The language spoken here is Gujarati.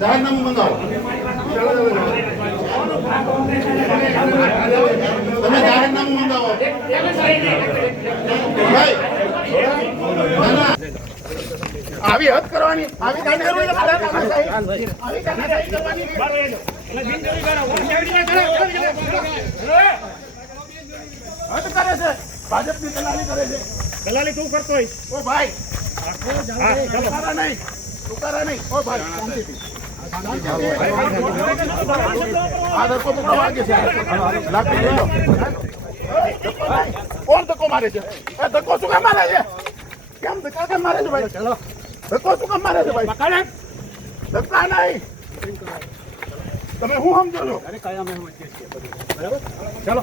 જાહેરનામું મંગાવો. તમે જાહેરનામું મંગાવો. આવી હદ કરવાની, આવી કાંઈ હદ કરે છે. ભાજપની દલાલી કરે છે. દલાલી તું કરતો હોય. ઓ ભાઈ તુકારા નહીં, તુકારા નહીં. ઓ ભાઈ શાંતિથી. આ ધક્કો પકડો વાગે છે. લાપી લેજો. કોણ ધક્કો મારે છે? એ ધક્કો શું કામ મારે છે? કેમ ધક્કા કેમ મારે છે ભાઈ? ધક્કો શું કામ મારે છે ભાઈ? ધક્કા નહીં. તમે હું સમજો છો? અરે કયા મેં સમજીએ છીએ બધું. બરાબર ચાલો.